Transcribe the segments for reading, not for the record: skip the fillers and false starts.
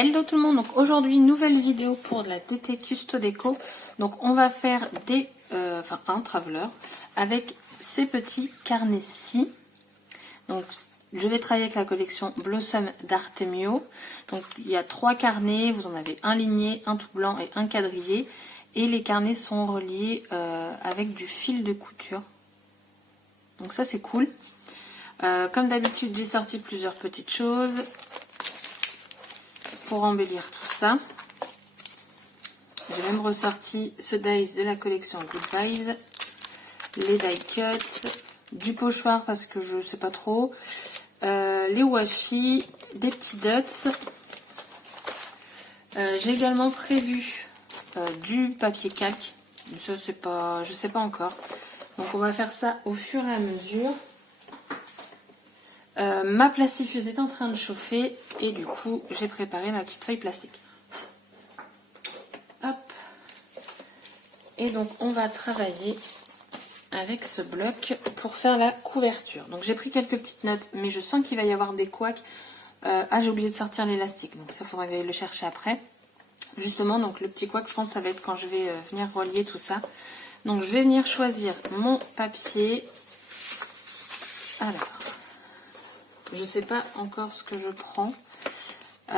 Hello tout le monde, donc aujourd'hui nouvelle vidéo pour de la DT Custo Déco. Donc on va faire un traveler avec ces petits carnets-ci. Donc je vais travailler avec la collection Blossom d'Artemio. Donc il y a 3 carnets, vous en avez un ligné, un tout blanc et un quadrillé. Et les carnets sont reliés avec du fil de couture. Donc ça c'est cool. Comme d'habitude j'ai sorti plusieurs petites choses pour embellir tout ça. J'ai même ressorti ce dies de la collection Good Vibes, les die cuts, du pochoir parce que je sais pas trop, les washi, des petits dots. J'ai également prévu du papier calque. Ça c'est pas, je sais pas encore. Donc on va faire ça au fur et à mesure. Ma plastifieuse est en train de chauffer et du coup j'ai préparé ma petite feuille plastique. Hop. Et donc on va travailler avec ce bloc pour faire la couverture. Donc j'ai pris quelques petites notes, mais je sens qu'il va y avoir des couacs. J'ai oublié de sortir l'élastique, donc ça faudra que j'aille le chercher après. Justement, donc le petit couac, je pense que ça va être quand je vais venir relier tout ça. Donc je vais venir choisir mon papier. Alors. Je sais pas encore ce que je prends. Il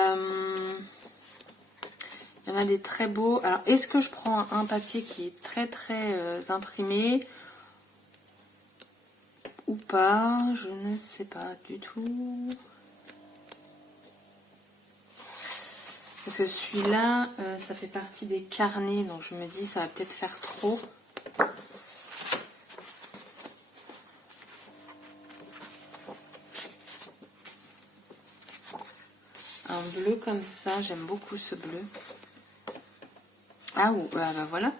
y en a des très beaux. Alors, est-ce que je prends un papier qui est très imprimé ou pas? Je ne sais pas du tout. Parce que celui-là, ça fait partie des carnets. Donc, je me dis, ça va peut-être faire trop. Un bleu comme ça, j'aime beaucoup ce bleu. Ah, bah voilà.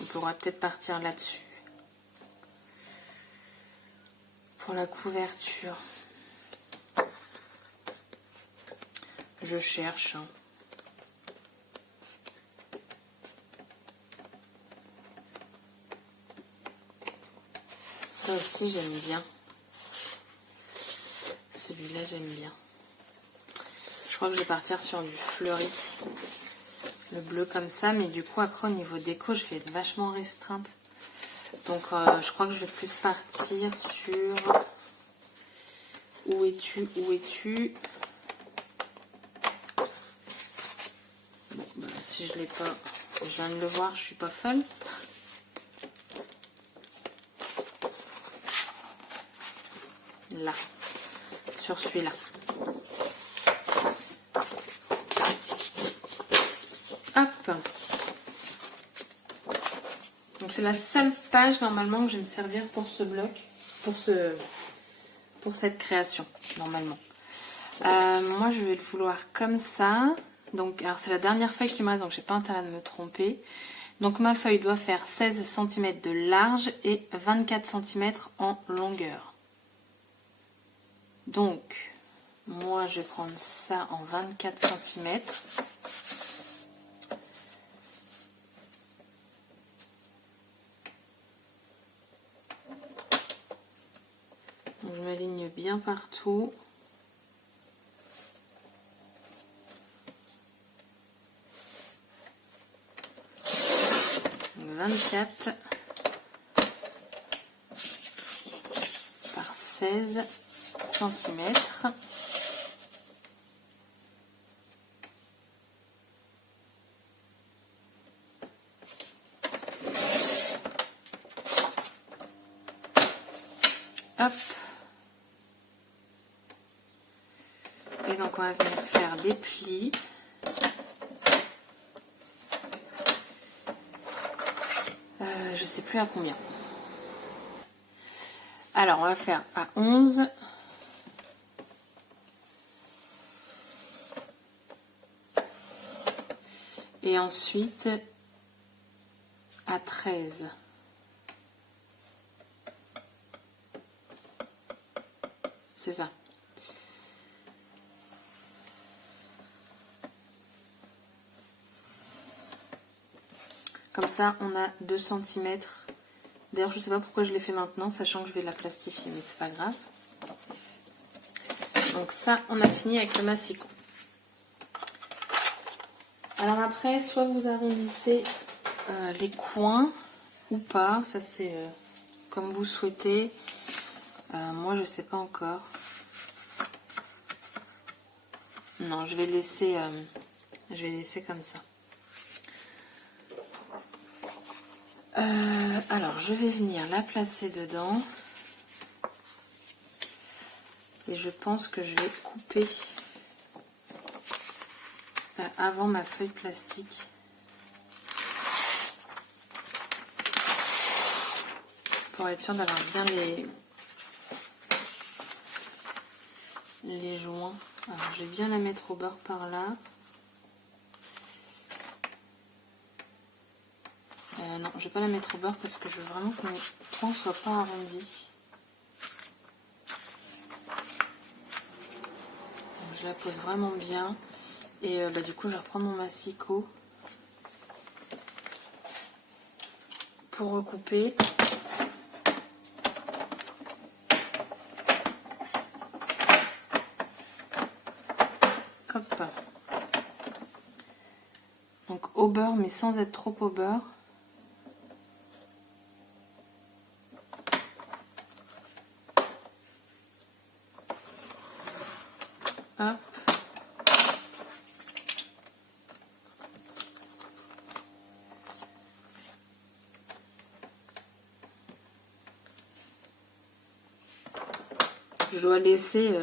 On pourra peut-être partir là-dessus. Pour la couverture. Je cherche. Ça aussi, j'aime bien. Celui-là, j'aime bien. Je crois que je vais partir sur du fleuri. Le bleu comme ça, mais du coup après au niveau déco je vais être vachement restreinte, donc je crois que je vais plus partir sur où es-tu bon, bah, si je l'ai pas, je viens de le voir, je suis pas folle. Là, sur celui-là. Hop. Donc c'est la seule page normalement que je vais me servir pour ce bloc, pour cette création normalement. Moi je vais le vouloir comme ça. Donc alors c'est la dernière feuille qui me reste, donc j'ai pas intérêt de me tromper. Donc ma feuille doit faire 16 cm de large et 24 cm en longueur. Donc moi je vais prendre ça en 24 cm. Donc, je m'aligne bien partout. Donc, 24 par 16 cm. Hop. Et donc on va venir faire des plis. Je sais plus à combien. Alors on va faire à 11. Et ensuite à 13. C'est ça. Comme ça, on a 2 cm. D'ailleurs, je ne sais pas pourquoi je l'ai fait maintenant, sachant que je vais la plastifier, mais c'est pas grave. Donc ça, on a fini avec le massicot. Alors après, soit vous arrondissez les coins ou pas, ça c'est comme vous souhaitez. Moi je sais pas encore. Non, je vais laisser comme ça. Alors je vais venir la placer dedans. Et je pense que je vais couper avant ma feuille plastique. Pour être sûr d'avoir bien les joints. Alors je vais bien la mettre au bord par là. Non, je vais pas la mettre au bord parce que je veux vraiment que mes points soient pas arrondis. Donc, je la pose vraiment bien. Et du coup, je vais reprendre mon massicot pour recouper. Hop. Donc au beurre, mais sans être trop au beurre. Hop. Je dois laisser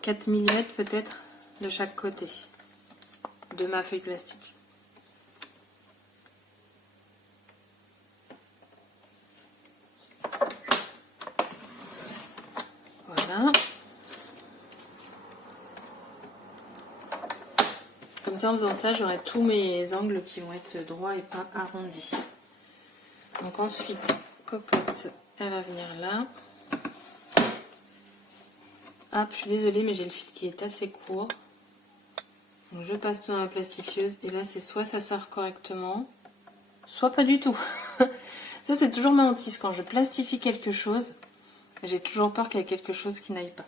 4 mm peut-être de chaque côté de ma feuille plastique. Voilà. Comme ça, en faisant ça, j'aurai tous mes angles qui vont être droits et pas arrondis. Donc ensuite, cocotte, elle va venir là. Hop, je suis désolée, mais j'ai le fil qui est assez court. Donc je passe tout dans la plastifieuse. Et là, c'est soit ça sort correctement, soit pas du tout. Ça, c'est toujours ma hantise. Quand je plastifie quelque chose, j'ai toujours peur qu'il y ait quelque chose qui n'aille pas.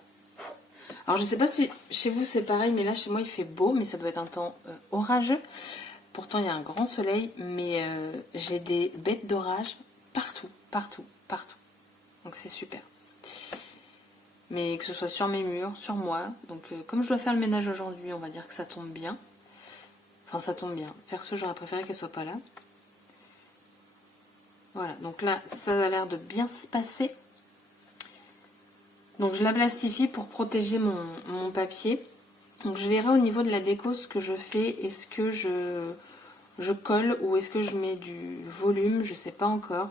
Alors, je sais pas si chez vous c'est pareil, mais là, chez moi, il fait beau, mais ça doit être un temps orageux. Pourtant, il y a un grand soleil, mais j'ai des bêtes d'orage partout, partout, partout. Donc, c'est super. Mais que ce soit sur mes murs, sur moi. Donc, comme je dois faire le ménage aujourd'hui, on va dire que ça tombe bien. Enfin, ça tombe bien. Perso, j'aurais préféré qu'elle soit pas là. Voilà, donc là, ça a l'air de bien se passer. Donc, je la plastifie pour protéger mon papier. Donc, je verrai au niveau de la déco ce que je fais. Est-ce que je colle ou est-ce que je mets du volume? Je sais pas encore.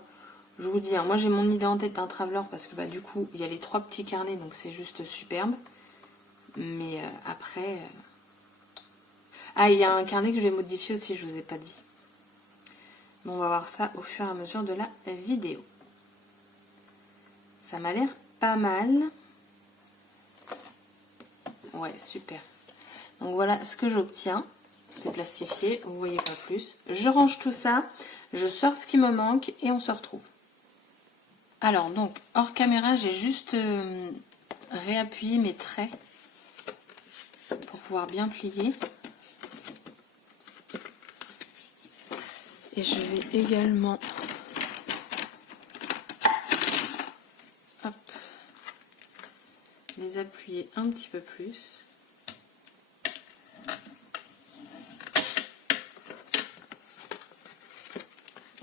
Je vous dis, hein, moi j'ai mon idée en tête d'un traveler parce que du coup il y a les 3 petits carnets, donc c'est juste superbe. Mais après... Ah, il y a un carnet que je vais modifier aussi, je vous ai pas dit. Bon, on va voir ça au fur et à mesure de la vidéo. Ça m'a l'air pas mal. Ouais, super. Donc voilà ce que j'obtiens. C'est plastifié, vous voyez pas plus. Je range tout ça, je sors ce qui me manque et on se retrouve. Alors donc, hors caméra, j'ai juste réappuyé mes traits pour pouvoir bien plier. Et je vais également les appuyer un petit peu plus.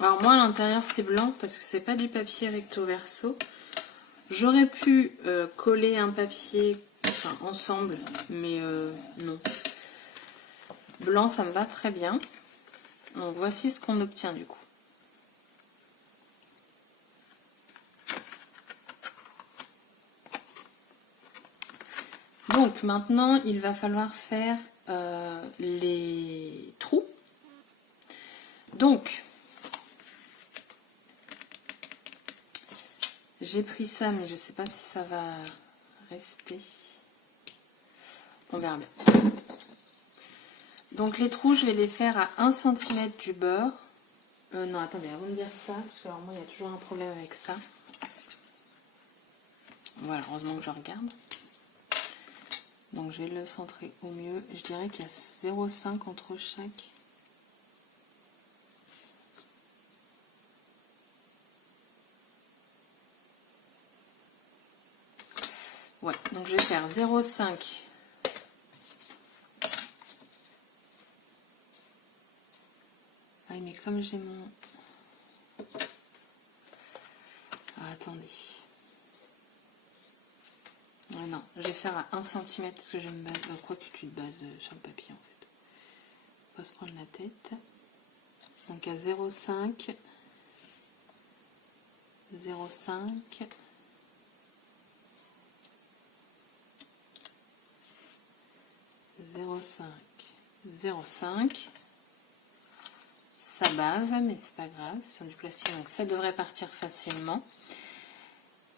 Alors moi à l'intérieur c'est blanc parce que c'est pas du papier recto verso. J'aurais pu coller un papier ensemble, mais non. Blanc ça me va très bien. Donc voici ce qu'on obtient du coup. Donc maintenant il va falloir faire les trous. Donc j'ai pris ça, mais je ne sais pas si ça va rester. On verra bien. Donc les trous, je vais les faire à 1 cm du beurre. Non, attendez, avant de dire ça, parce que alors moi, il y a toujours un problème avec ça. Voilà, heureusement que je regarde. Donc je vais le centrer au mieux. Je dirais qu'il y a 0,5 entre chaque. Ouais, donc je vais faire 0,5. Ah mais comme j'ai mon... Ah, attendez. Ah non, je vais faire à 1 cm parce que je me base... Quoi que tu te bases sur le papier en fait. Faut pas se prendre la tête. Donc à 0,5. 0,5. 0,5. 0,5. Ça bave, mais c'est pas grave, c'est sur du plastique, donc ça devrait partir facilement.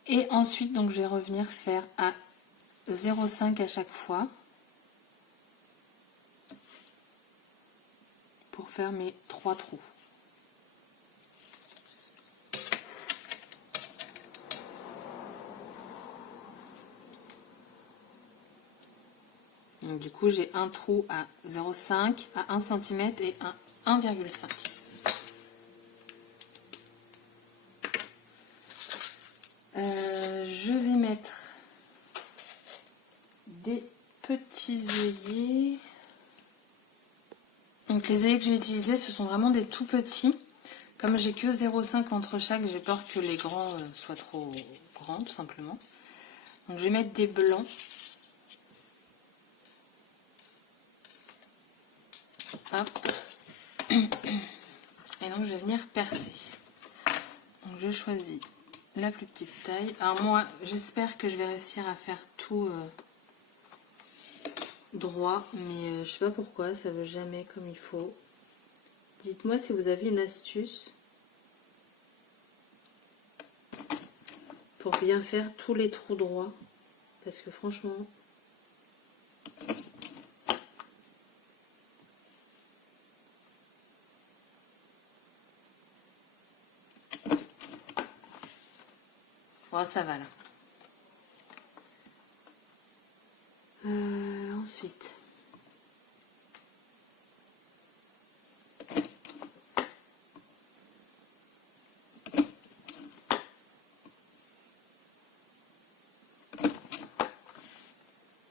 Et ensuite, donc je vais revenir faire à 0,5 à chaque fois pour faire mes 3 trous. Donc du coup, j'ai un trou à 0,5, à 1 cm et à 1,5. Je vais mettre des petits œillets. Donc les œillets que je vais utiliser, ce sont vraiment des tout petits. Comme j'ai que 0,5 entre chaque, j'ai peur que les grands soient trop grands, tout simplement. Donc je vais mettre des blancs. Hop. Et donc je vais venir percer. Donc je choisis la plus petite taille. Alors moi, j'espère que je vais réussir à faire tout droit, mais je sais pas pourquoi, ça veut jamais comme il faut. Dites-moi si vous avez une astuce pour bien faire tous les trous droits, parce que franchement... Oh, ça va là. Ensuite...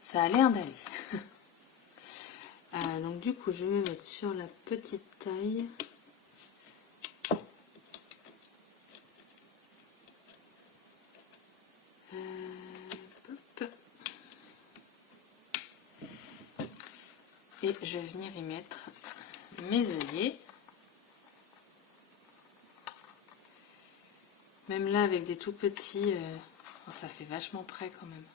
Ça a l'air d'aller. Donc du coup, je vais me mettre sur la petite taille. Hop. Et je vais venir y mettre mes œillets. Même là, avec des tout petits, ça fait vachement près quand même.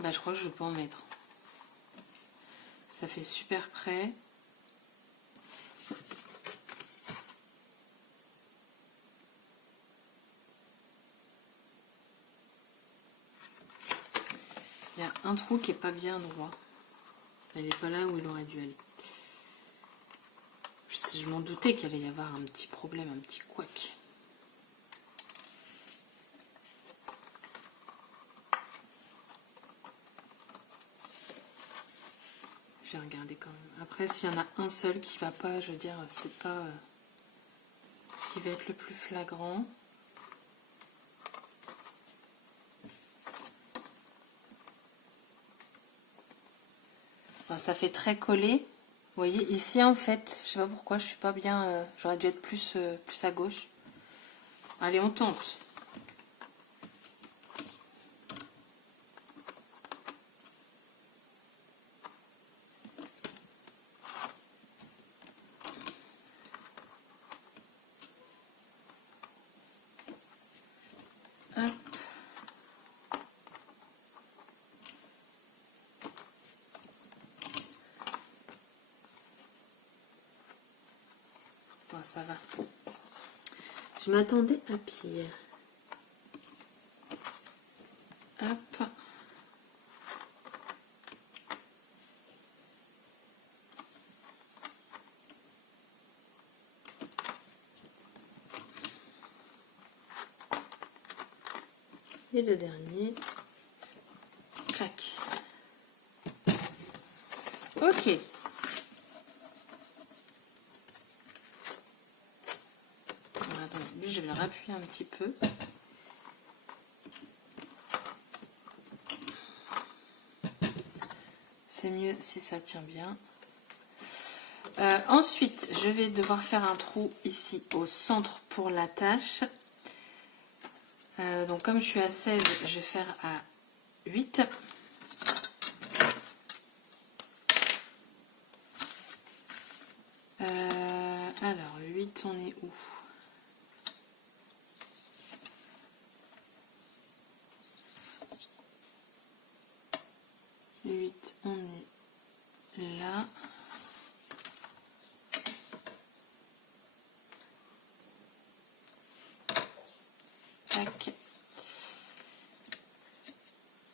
Bah, je crois que je peux en mettre. Ça fait super près. Il y a un trou qui est pas bien droit. Elle n'est pas là où il aurait dû aller. Je m'en doutais qu'il allait y avoir un petit problème, un petit couac. Je vais regarder quand même. Après, s'il y en a un seul qui va pas, je veux dire, c'est pas ce qui va être le plus flagrant. Enfin, ça fait très collé. Vous voyez, ici en fait, je sais pas pourquoi, je suis pas bien. J'aurais dû être plus à gauche. Allez, on tente. Hop. Bon, ça va. Je m'attendais à pire. Hop. Et le dernier. Clac. Ok. Attends, lui, je vais le rappuyer un petit peu. C'est mieux si ça tient bien. Ensuite, je vais devoir faire un trou ici au centre pour la tâche. Donc comme je suis à 16, je vais faire à 8. Alors, 8, on est où? On est là. Tac.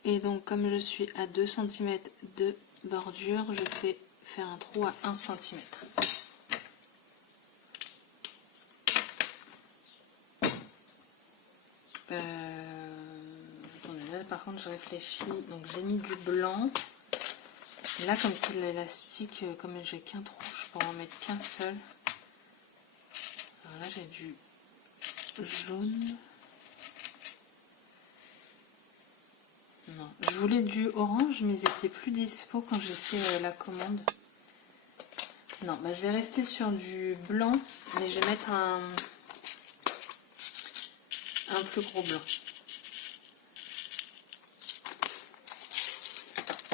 Et donc comme je suis à 2 cm de bordure, je vais faire un trou à 1 cm. Attendez, là par contre je réfléchis. Donc j'ai mis du blanc. Là, comme c'est de l'élastique, comme j'ai qu'un trou, je pourrais en mettre qu'un seul. Alors là, j'ai du jaune. Non, je voulais du orange, mais ils étaient plus dispo quand j'ai fait la commande. Non, bah, je vais rester sur du blanc, mais je vais mettre un plus gros blanc.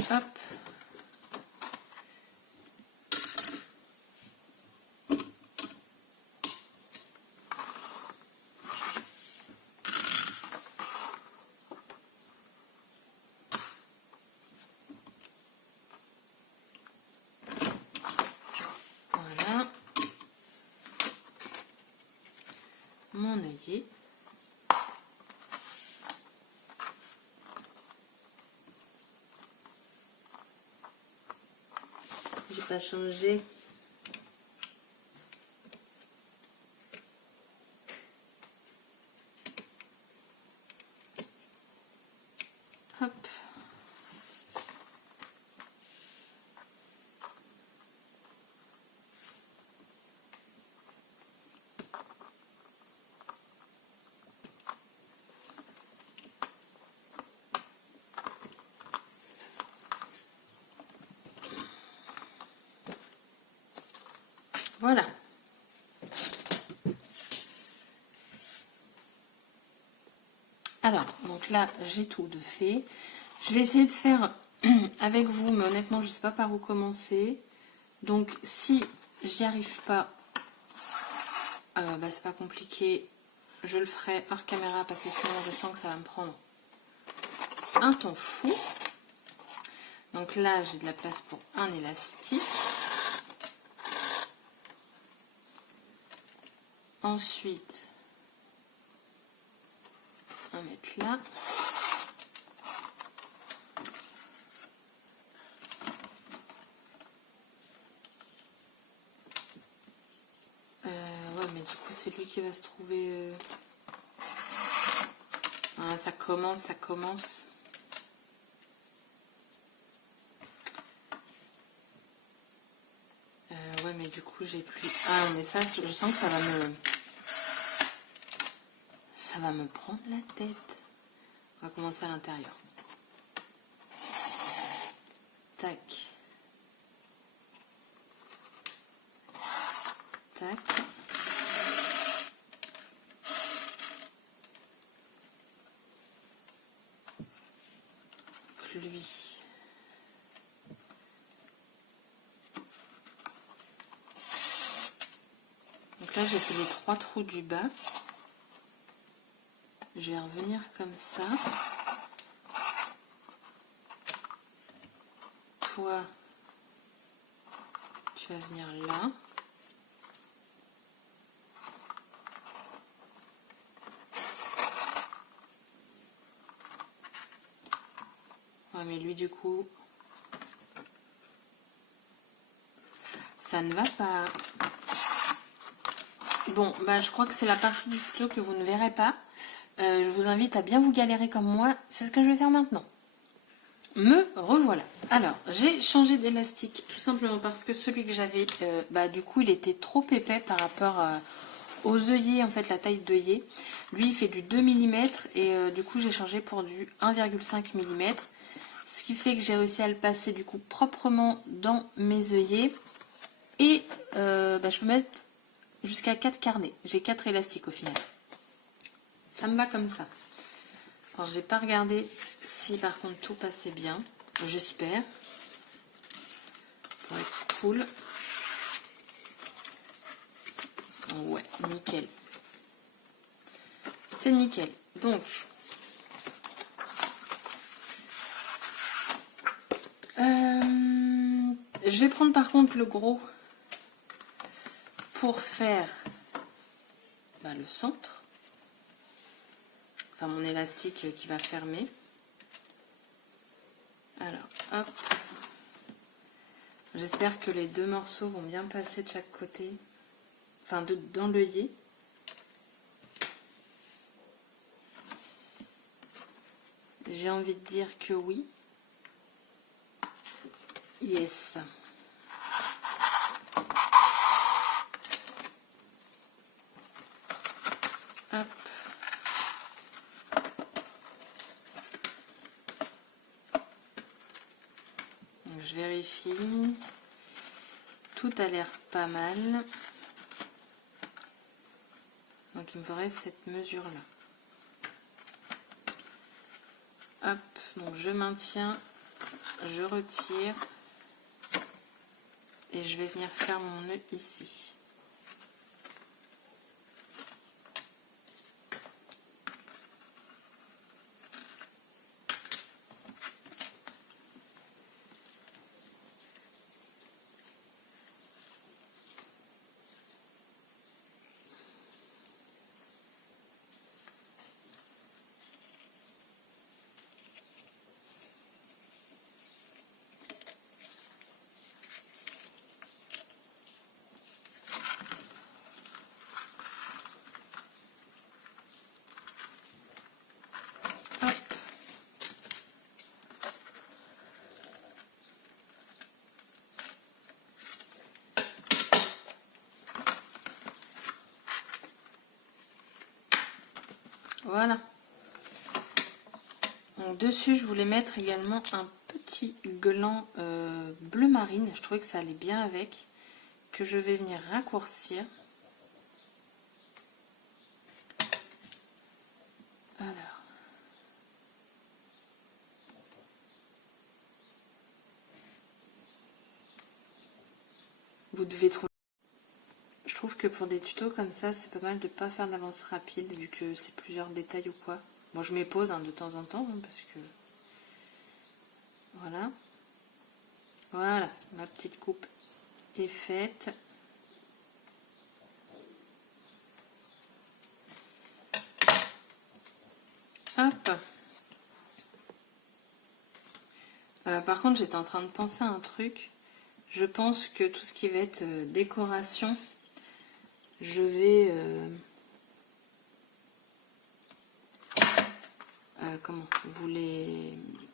Hop. Voilà. Mon œillet. J'ai pas changé. Hop. Voilà. Alors, donc là, j'ai tout de fait. Je vais essayer de faire avec vous, mais honnêtement, je ne sais pas par où commencer. Donc, si j'y arrive pas, bah, c'est pas compliqué. Je le ferai hors caméra parce que sinon, je sens que ça va me prendre un temps fou. Donc là, j'ai de la place pour un élastique. Ensuite, on va mettre là. Ouais, mais du coup, c'est lui qui va se trouver... Ah, ça commence. Ouais, mais du coup, j'ai plus... Ah, mais ça, je sens que ça va me prendre la tête. On va commencer à l'intérieur. Tac. Tac. Lui. Donc là, j'ai fait les 3 trous du bas. Je vais revenir comme ça. Toi, tu vas venir là. Ouais, mais lui, du coup, ça ne va pas. Bon, bah, je crois que c'est la partie du photo que vous ne verrez pas. je vous invite à bien vous galérer comme moi. C'est ce que je vais faire maintenant. Me revoilà. Alors, j'ai changé d'élastique tout simplement parce que celui que j'avais, du coup, il était trop épais par rapport aux œillets, en fait, la taille d'œillet. Lui, il fait du 2 mm et du coup, j'ai changé pour du 1,5 mm. Ce qui fait que j'ai réussi à le passer du coup proprement dans mes œillets. Et je peux mettre jusqu'à 4 carnets. J'ai 4 élastiques au final. Ça me va comme ça. Alors, j'ai pas regardé si par contre tout passait bien. J'espère. Pour être cool. Ouais, nickel. C'est nickel. Donc, je vais prendre par contre le gros pour faire le centre. Enfin, mon élastique qui va fermer. Alors, hop. J'espère que les deux morceaux vont bien passer de chaque côté. Enfin, dans l'œillet. J'ai envie de dire que oui. Yes. Hop. Donc, je vérifie. Tout a l'air pas mal. Donc il me faudrait cette mesure-là. Hop, donc je maintiens, je retire et je vais venir faire mon nœud ici. Voilà. Donc dessus, je voulais mettre également un petit gland bleu marine. Je trouvais que ça allait bien avec. Que je vais venir raccourcir. Alors. Vous devez trouver. Je trouve que pour des tutos comme ça, c'est pas mal de pas faire d'avance rapide, vu que c'est plusieurs détails ou quoi. Bon, je m'épose de temps en temps, parce que... Voilà. Voilà, ma petite coupe est faite. Hop. Par contre, j'étais en train de penser à un truc. Je pense que tout ce qui va être décoration, je vais... vous les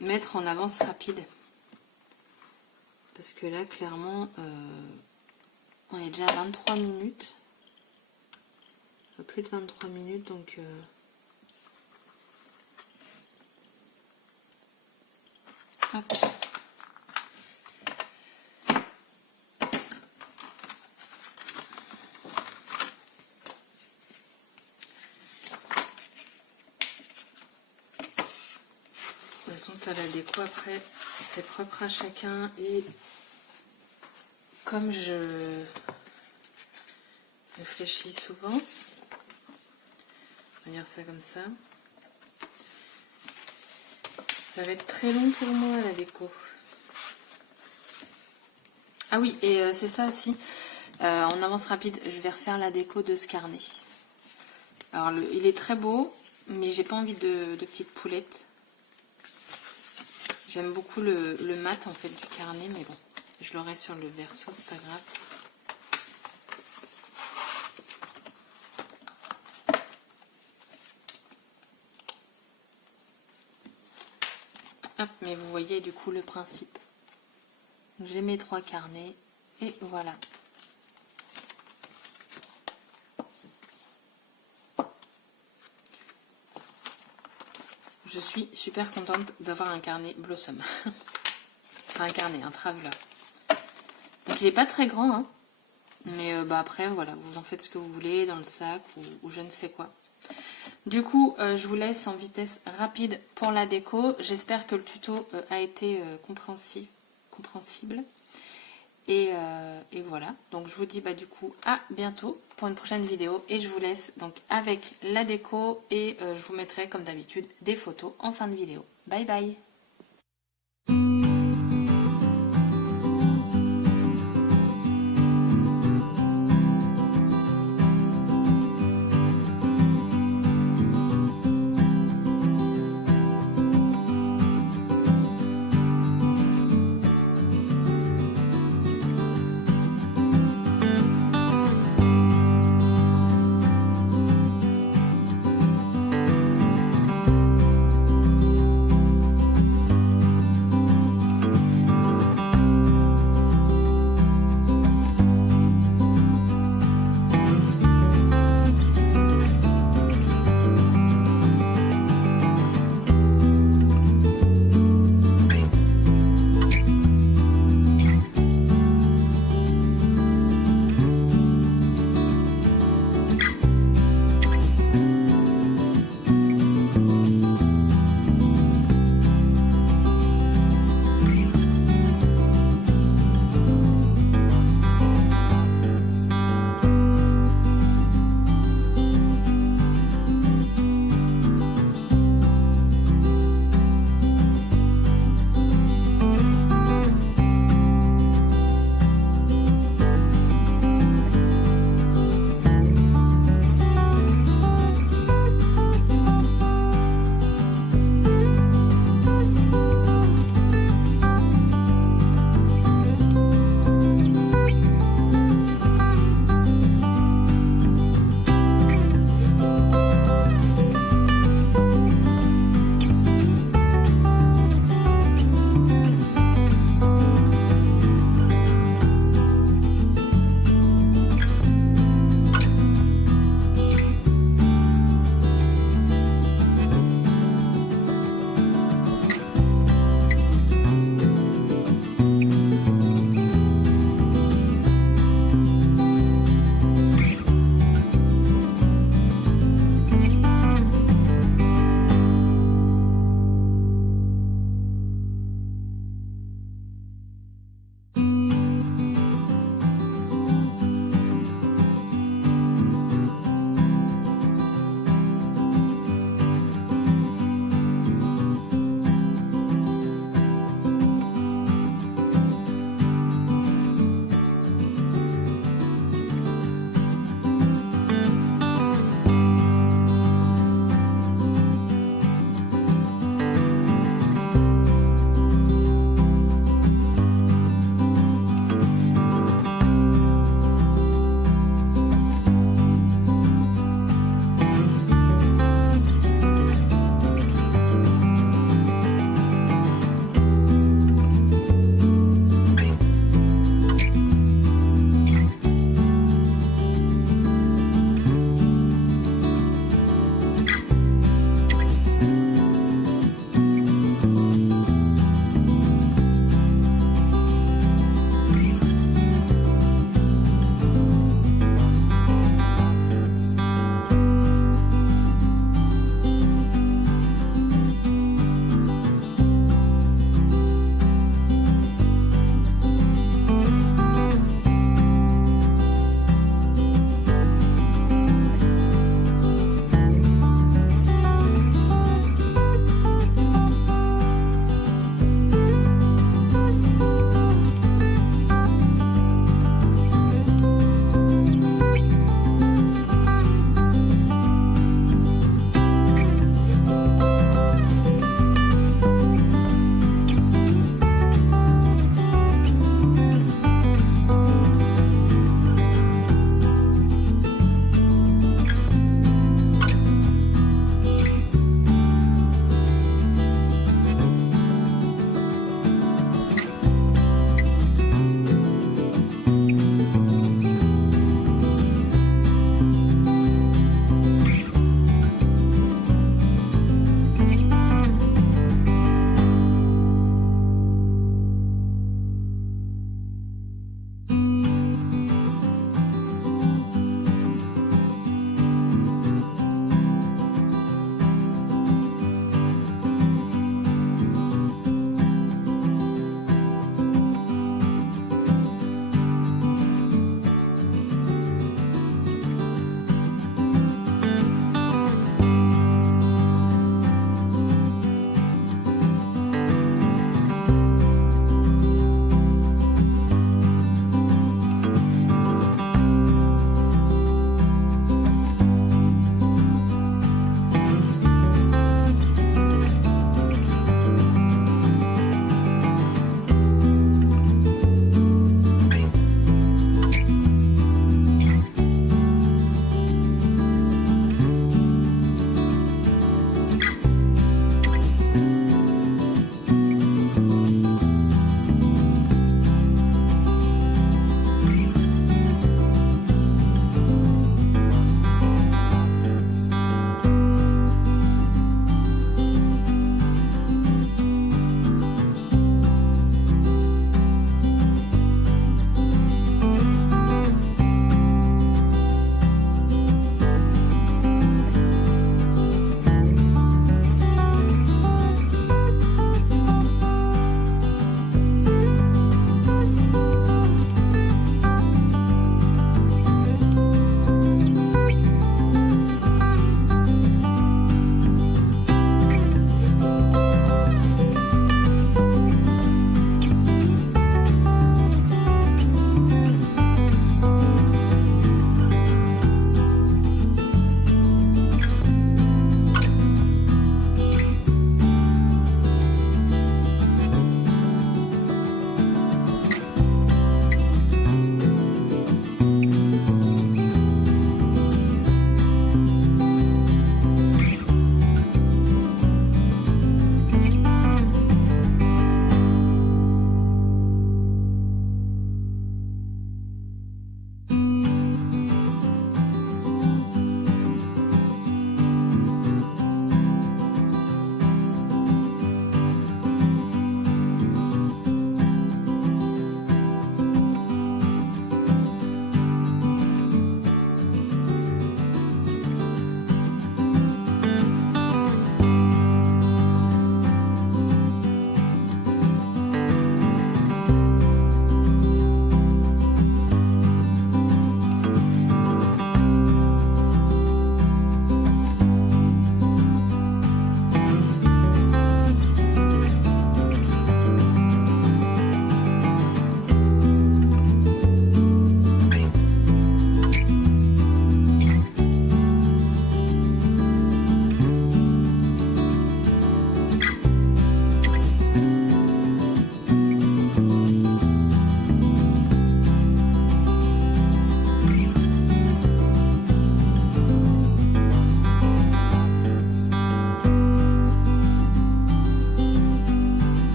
mettre en avance rapide. Parce que là, clairement, on est déjà à 23 minutes. Plus de 23 minutes, donc... Hop. De toute façon, ça la déco après, c'est propre à chacun. Et comme je réfléchis souvent, on va dire ça comme ça, ça va être très long pour moi la déco. Ah oui, et c'est ça aussi, en avance rapide, je vais refaire la déco de ce carnet. Alors il est très beau, mais j'ai pas envie de petites poulettes. J'aime beaucoup le mat en fait du carnet, mais bon, je l'aurai sur le verso, c'est pas grave. Hop, mais vous voyez du coup le principe. J'ai mes 3 carnets et voilà. Je suis super contente d'avoir un carnet Blossom. Enfin un carnet, un traveler. Donc il n'est pas très grand, hein. Mais après voilà, vous en faites ce que vous voulez dans le sac ou je ne sais quoi. Du coup, je vous laisse en vitesse rapide pour la déco. J'espère que le tuto a été compréhensible. Et voilà, donc je vous dis du coup à bientôt pour une prochaine vidéo. Et je vous laisse donc avec la déco et je vous mettrai comme d'habitude des photos en fin de vidéo. Bye bye!